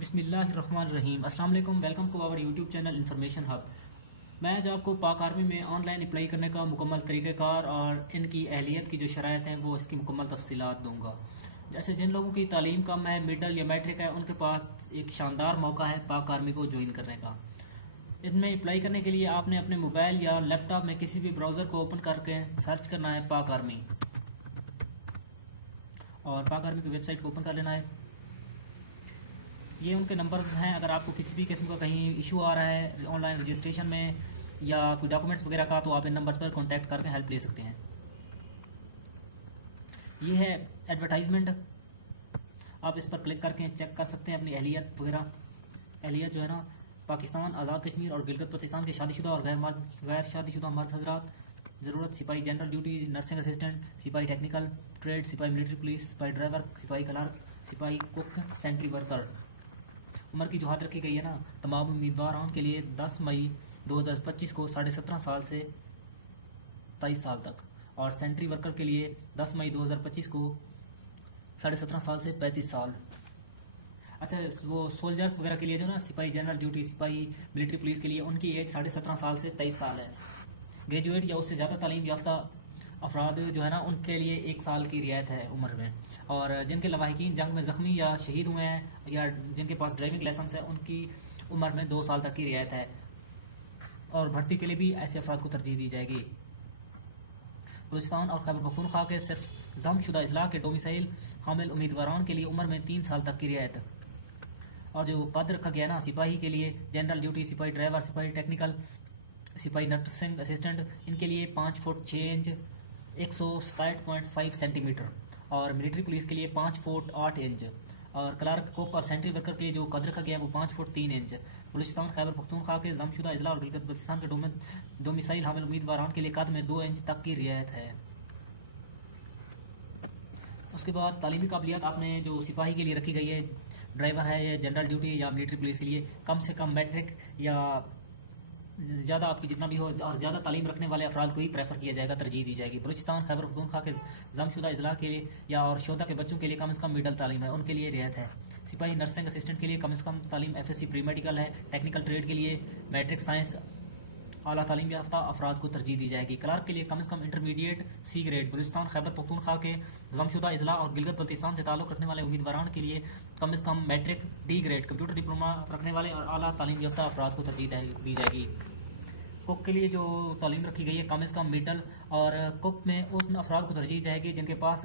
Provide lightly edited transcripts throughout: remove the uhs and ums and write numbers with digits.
बिस्मिल्लाहिर्रहमानिर्रहीम। अस्सलाम वालेकुम। Welcome to our YouTube channel information hub. मैं आज आपको पाक आर्मी में ऑनलाइन अप्लाई करने का मुकम्मल तरीक़ेकार और इनकी अहलियत की जो शराइत हैं वो इसकी मुकम्मल तफसीलात दूंगा। जैसे जिन लोगों की तालीम कम है, मिडल या मैट्रिक है, उनके पास एक शानदार मौका है पाक आर्मी को ज्वाइन करने का। इसमें अप्लाई करने के लिए आपने अपने मोबाइल या लैपटॉप में किसी भी ब्राउज़र को ओपन करके सर्च करना है पाक आर्मी, और पाक आर्मी की वेबसाइट को ओपन कर लेना है। ये उनके नंबर्स हैं। अगर आपको किसी भी किस्म का कहीं इशू आ रहा है ऑनलाइन रजिस्ट्रेशन में या कोई डॉक्यूमेंट्स वगैरह का, तो आप इन नंबर्स पर कांटेक्ट करके हेल्प ले सकते हैं। ये है एडवर्टाइजमेंट, आप इस पर क्लिक करके चेक कर सकते हैं अपनी अहलियत वगैरह। अहलियत जो है ना, पाकिस्तान, आज़ाद कश्मीर और गिलगित बल्तिस्तान के शादीशुदा और गैर शादीशुदा मर्द हजरात। ज़रूरत सिपाही जनरल ड्यूटी, नर्सिंग असिस्टेंट, सिपाही टेक्निकल ट्रेड, सिपाही मिलिट्री पुलिस, सिपाही ड्राइवर, सिपाही क्लर्क, सिपाही कुक, सेंट्री वर्कर। उम्र की जो हद रखी गई है ना तमाम उम्मीदवारों के लिए 10 मई 2025 को 17.5 साल से 23 साल तक, और सेंट्री वर्कर के लिए 10 मई 2025 को 17.5 साल से 35 साल। अच्छा, वो सोल्जर्स वगैरह के लिए जो ना सिपाही जनरल ड्यूटी, सिपाही मिलिट्री पुलिस के लिए उनकी एज 17.5 साल से 23 साल है। ग्रेजुएट या उससे ज़्यादा तालीम याफ्ता अफराद जो है ना उनके लिए 1 साल की रियायत है उम्र में, और जिनके लवाहिकीन जंग में ज़ख्मी या शहीद हुए हैं या जिनके पास ड्राइविंग लाइसेंस है उनकी उम्र में 2 साल तक की रियायत है। और भर्ती के लिए भी ऐसे अफराद को तरजीह दी जाएगी। बलूचिस्तान और खैबर पख्तूनख्वा के सिर्फ जमशुदा अजला के डोमिसाइल हामिल उम्मीदवारों के लिए उम्र में 3 साल तक की रियायत। और जो कद रखा गया ना सिपाही के लिए जनरल ड्यूटी, सिपाही ड्राइवर, सिपाही टेक्निकल, सिपाही नर्सिंग असिस्टेंट, इनके लिए 5 फुट 6 इंच 167.5 सेंटीमीटर, और मिलिट्री पुलिस के लिए 5 फुट 8 इंच, और क्लर्क, कुक और सेंट्री वर्कर के लिए जो कद रखा गया है वो 5 फुट 3 इंच। बलूचिस्तान खैबर पख्तूनख्वा के जमशुदा अजला और गिलगित बल्तिस्तान के डोमिसाइल हामिल उम्मीदवारों के लिए कद में 2 इंच तक की रियायत है। उसके बाद तालीमी काबिलियत आपने जो सिपाही के लिए रखी गई है, ड्राइवर है या जनरल ड्यूटी या मिलिट्री पुलिस के लिए कम से कम मैट्रिक या ज़्यादा आपकी जितना भी हो, और ज़्यादा तालीम रखने वाले अफराद को ही प्रेफर किया जाएगा, तरजीह दी जाएगी। बलूचिस्तान खैबर पख्तूनख्वा के जमशुदा अजला के लिए या और शोधा के बच्चों के लिए कम से कम मिडल तालीम है, उनके लिए रियायत है। सिपाही नर्सिंग असिस्टेंट के लिए कम से कम तालीम FSC प्री मेडिकल है। टेक्निकल ट्रेड के लिए मैट्रिक साइंस आला तालीम याफ्ता अफराद को तरजीह दी जाएगी। क्लर्क के लिए कम से कम intermediate C grade. Balochistan Khyber Pakhtunkhwa के जमशुदा अजला और गिलगित बल्तिस्तान से ताल्लुक़ रखने वाले उम्मीदवारों के लिए कम से कम matric D grade. Computer diploma रखने वाले और आला तालीम याफ्ता अफराद को तरजीह दी जाएगी। कुक के लिए जो तालीम रखी गई है कम से कम मिडल, और कुक में उन अफराद को तरजीह जाएगी जिनके पास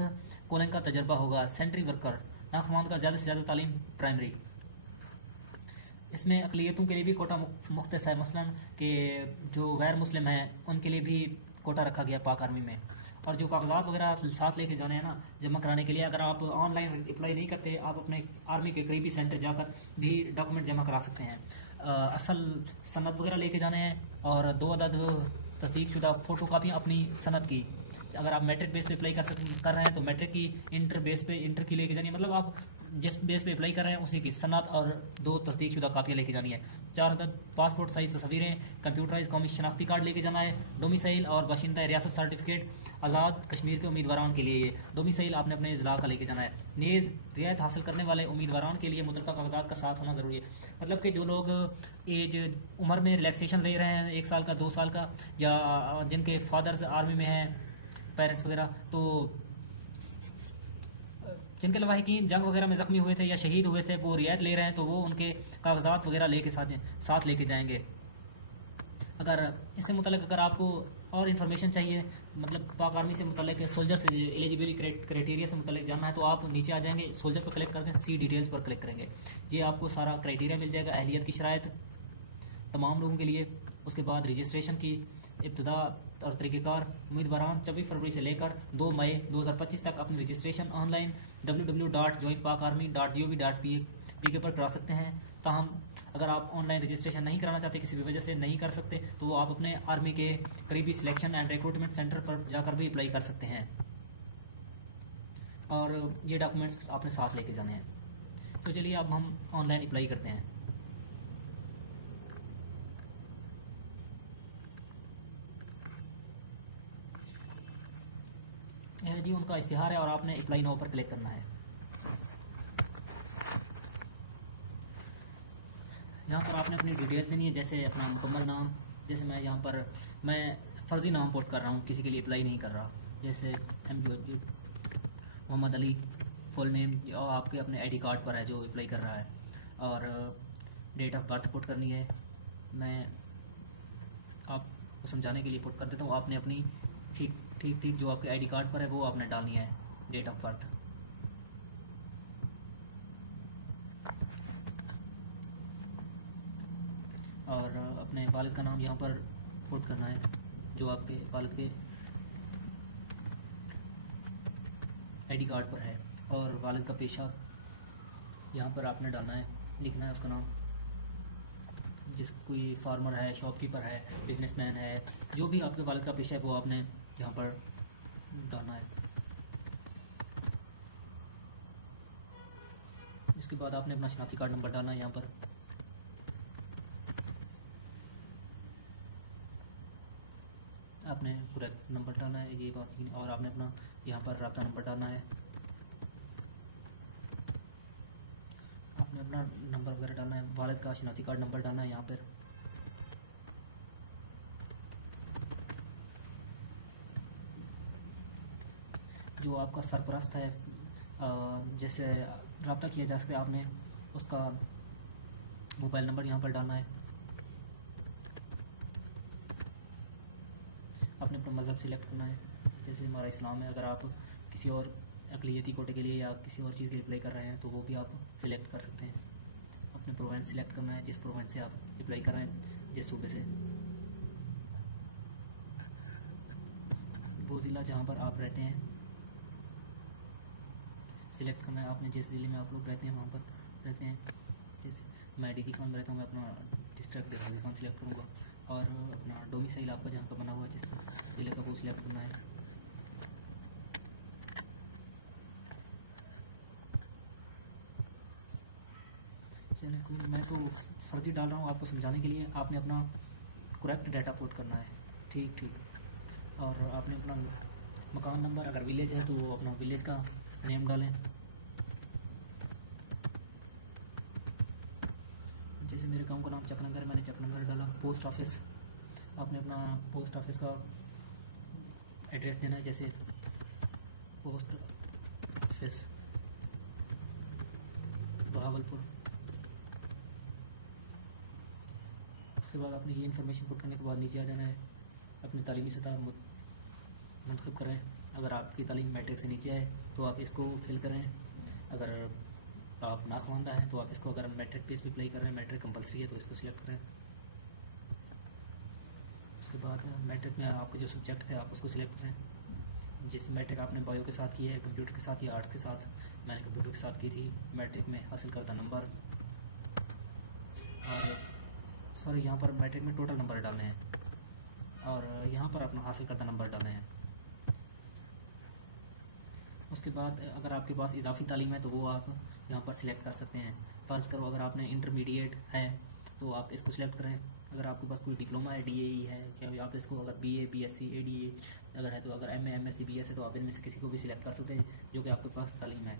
कुलिंग का तजर्बा होगा। सेंट्री वर्कर नाखवान का ज़्यादा से ज़्यादा तालीम प्राइमरी। इसमें अक़लियतों के लिए भी कोटा मुख्तस है, मसलन कि जो गैर मुस्लिम हैं उनके लिए भी कोटा रखा गया पाक आर्मी में। और जो कागजात वगैरह साथ लेके जाने हैं ना जमा कराने के लिए, अगर आप ऑनलाइन अप्लाई नहीं करते, आप अपने आर्मी के करीबी सेंटर जाकर भी डॉक्यूमेंट जमा करा सकते हैं। असल सनद वगैरह लेके जाने हैं, और 2 अदद तस्दीक शुदा फ़ोटो कापियाँ अपनी सनद की। अगर आप मैट्रिक बेस पे अप्लाई कर रहे हैं तो मैट्रिक की, इंटर बेस पे इंटर की लेके जानी है, मतलब आप जिस बेस पे अप्लाई कर रहे हैं उसी की सनद और 2 तस्दीक शुदा कापियाँ लेके जानी है। 4 अदद पासपोर्ट साइज़ तस्वीरें, कंप्यूटराइज कौमी शनाख्ती कार्ड लेके जाना है। डोमिसाइल और बाशिंदा रियासत सर्टिफिकेट आज़ाद कश्मीर के उम्मीदवारों के लिए, डोमिसाइल आपने अपने ज़िला का लेके जाना है। नेज़ रियायत हासिल करने वाले उम्मीदवारों के लिए मुतलका कागजात का साथ होना ज़रूरी है। मतलब कि जो लोग एज उम्र में रिलैक्सेशन ले रहे हैं 1 साल का, 2 साल का, या जिनके फादर्स आर्मी में हैं, पेरेंट्स वगैरह, तो जिनके लवाहिकीन जंग वगैरह में ज़ख्मी हुए थे या शहीद हुए थे, वो रियायत ले रहे हैं तो वो उनके कागजात वगैरह लेके साथ लेके जाएंगे। अगर इससे मुतल्लिक़ अगर आपको और इन्फॉर्मेशन चाहिए, मतलब पाक आर्मी से मुतल्लिक़ सोल्जर से एलिजिबिलिटी क्राइटेरिया से मुतल्लिक़ जानना है, तो आप नीचे आ जाएंगे, सोल्जर पर क्लिक करके सी डिटेल्स पर क्लिक करेंगे। ये आपको सारा क्राइटेरिया मिल जाएगा, अहलियत की शराइत तमाम लोगों के लिए। उसके बाद रजिस्ट्रेशन की इब्तिदा और तरीक़ेकार, उम्मीदवारान 24 फरवरी से लेकर 2 मई 2025 तक अपनी रजिस्ट्रेशन ऑनलाइन www.joinpakarmy.gov.pk पर करा सकते हैं। ताहम अगर आप ऑनलाइन रजिस्ट्रेशन नहीं कराना चाहते, किसी भी वजह से नहीं कर सकते, तो वो आप अपने आर्मी के करीबी सिलेक्शन एंड रिक्रूटमेंट सेंटर पर जाकर भी अप्लाई कर सकते हैं, और ये डॉक्यूमेंट्स आपने साथ लेके जाने हैं। तो चलिए अब हम ऑनलाइन अप्लाई करते हैं। यह जी उनका इश्तिहार है, और आपने अप्लाई नाउ पर क्लिक करना है। यहाँ पर आपने अपनी डिटेल्स देनी है, जैसे अपना मुकम्मल नाम, जैसे मैं यहाँ पर मैं फ़र्ज़ी नाम पोर्ट कर रहा हूँ, किसी के लिए अप्लाई नहीं कर रहा, जैसे मोहम्मद अली फुल नेम, और आपके अपने आईडी कार्ड पर है जो अप्लाई कर रहा है, और डेट ऑफ बर्थ पुट करनी है। मैं आपको समझाने के लिए पुट कर देता हूँ, आपने अपनी ठीक जो आपके आईडी कार्ड पर है वो आपने डालनी है डेट ऑफ बर्थ। और अपने वालिद का नाम यहाँ पर पुट करना है जो आपके वालिद के आईडी कार्ड पर है, और वालिद का पेशा यहाँ पर आपने डालना है, लिखना है उसका नाम, जिस कोई फार्मर है, शॉपकीपर है, बिजनेसमैन है, जो भी आपके वालिद का पेशा है वो आपने यहाँ पर डालना है। इसके बाद आपने अपना शनाख्ती कार्ड नंबर डालना है यहाँ पर, आपने करेक्ट नंबर डालना है, ये बात ही, और आपने अपना यहाँ पर रब्ता नंबर डालना है, आपने अपना नंबर वगैरह डालना है, वालिद का शनाख्ती कार्ड नंबर डालना है यहाँ पर। जो आपका सरपरस्त है, जैसे रब्ता किया जा सके, आपने उसका मोबाइल नंबर यहाँ पर डालना है। आपने अपना मज़हब सिलेक्ट करना है, जैसे हमारा इस्लाम है। अगर आप किसी और अक़लियती कोटे के लिए या किसी और चीज़ के लिए अप्लाई कर रहे हैं तो वो भी आप सिलेक्ट कर सकते हैं। अपने प्रोविंस सिलेक्ट करना है, जिस प्रोविंस से आप अप्लाई कर रहे हैं, जिस सूबे से, वो ज़िला जहाँ पर आप रहते हैं सिलेक्ट करना है। आपने जिस ज़िले में आप लोग रहते हैं वहाँ पर रहते हैं, जैसे मैं डीजी खान में रहता हूँ, मैं अपना डिस्ट्रिक्ट डीजी खान सिलेक्ट करूँगा, और अपना डोमिसाइल आपका जहाँ का बना हुआ है जिस ज़िले का वो सिलेक्ट करना है। चलिए कोई, मैं तो फर्जी डाल रहा हूँ आपको समझाने के लिए, आपने अपना करेक्ट डाटा पुट करना है, ठीक। और आपने अपना मकान नंबर, अगर विलेज है तो वो अपना विलेज का नेम डालें, जैसे मेरे गांव का नाम चकनगर है, मैंने चकनगर डाला। पोस्ट ऑफिस, आपने अपना पोस्ट ऑफिस का एड्रेस देना है, जैसे पोस्ट ऑफिस बहावलपुर। उसके बाद आपने ये इन्फॉर्मेशन पुट करने के बाद नीचे आ जाना है, अपनी तालीमी सतह मुंतखब करें। अगर आपकी तालीम मैट्रिक से नीचे है तो आप इसको फिल करें, अगर आप नाखवानदा हैं तो आप इसको, अगर मैट्रिक पे भी अप्लाई कर रहे हैं, मैट्रिक कंपलसरी है तो इसको सिलेक्ट करें। उसके बाद मैट्रिक में आपका जो सब्जेक्ट है आप उसको सिलेक्ट करें, जिस मैट्रिक आपने बायो के साथ की है, कंप्यूटर के साथ या आर्ट्स के साथ। मैंने कंप्यूटर के साथ की थी। मैट्रिक में हासिल करता नंबर, और सॉरी यहाँ पर मैट्रिक में टोटल नंबर डालने हैं, और यहाँ पर अपना हासिल करता नंबर डालने हैं। उसके बाद अगर आपके पास इजाफी तालीम है तो वो आप यहाँ पर सिलेक्ट कर सकते हैं। फ़र्ज़ करो अगर आपने इंटरमीडिएट है तो आप इसको सिलेक्ट करें। अगर आपके पास कोई डिप्लोमा है, डीएई है, क्या आप इसको, अगर बीए, बीएससी, एडीए अगर है तो, अगर एमए, एमएससी, बीएस है तो आप इनमें से किसी को भी सिलेक्ट कर सकते हैं जो कि आपके पास तालीम है।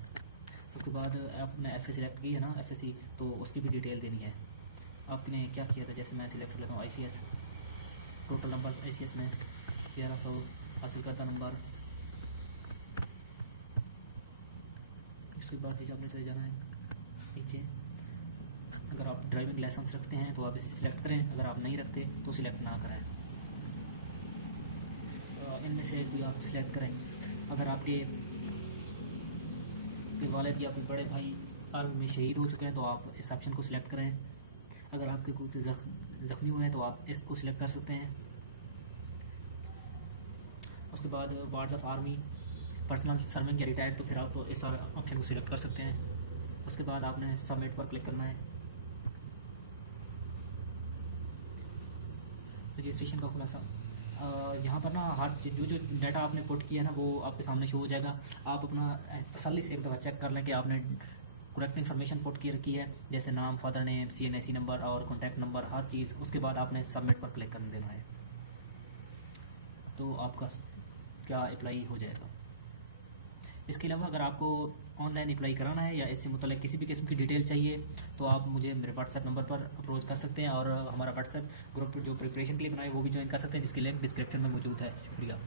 उसके बाद आपने एफए सिलेक्ट की है ना, एफएससी, तो उसकी भी डिटेल देनी है। आपने क्या किया था, जैसे मैं सिलेक्ट कर लेता हूँ आईसीएस, टोटल नंबर आईसीएस में 1100 हासिल करता नंबर। उसके बाद नीचे आपने चले जाना है नीचे। अगर आप ड्राइविंग लाइसेंस रखते हैं तो आप इसे सिलेक्ट करें, अगर आप नहीं रखते तो सिलेक्ट ना करें। इनमें से कोई आप सिलेक्ट करें। अगर आपके वालिद या कोई बड़े भाई आर्मी में शहीद हो चुके हैं तो आप इस ऑप्शन को सिलेक्ट करें। अगर आपके कोई ज़ख्मी हुए हैं तो आप इसको सिलेक्ट कर सकते हैं। उसके बाद wards of army, personnel serving या रिटायर्ड, तो फिर आप तो इस ऑप्शन को सिलेक्ट कर सकते हैं। उसके बाद आपने सबमिट पर क्लिक करना है। रजिस्ट्रेशन का खुलासा, यहाँ पर ना हर जो डाटा आपने पुट किया है ना वो आपके सामने शो हो जाएगा। आप अपना तसल्ली से एक दफ़ा चेक कर लें कि आपने करेक्ट इन्फॉर्मेशन पुट की रखी है, जैसे नाम, फादर नेम, CNAC नंबर और कॉन्टैक्ट नंबर, हर चीज़। उसके बाद आपने सबमिट पर क्लिक कर देना है, तो आपका क्या अप्लाई हो जाएगा। इसके अलावा अगर आपको ऑनलाइन अप्लाई कराना है या इससे मुतल्लिक़ किसी भी किस्म की डिटेल चाहिए तो आप मुझे मेरे व्हाट्सएप नंबर पर अप्रोच कर सकते हैं, और हमारा व्हाट्सएप ग्रुप जो प्रिपरेशन के लिए बनाए वो भी ज्वाइन कर सकते हैं, जिसकी लिंक डिस्क्रिप्शन में मौजूद है। शुक्रिया।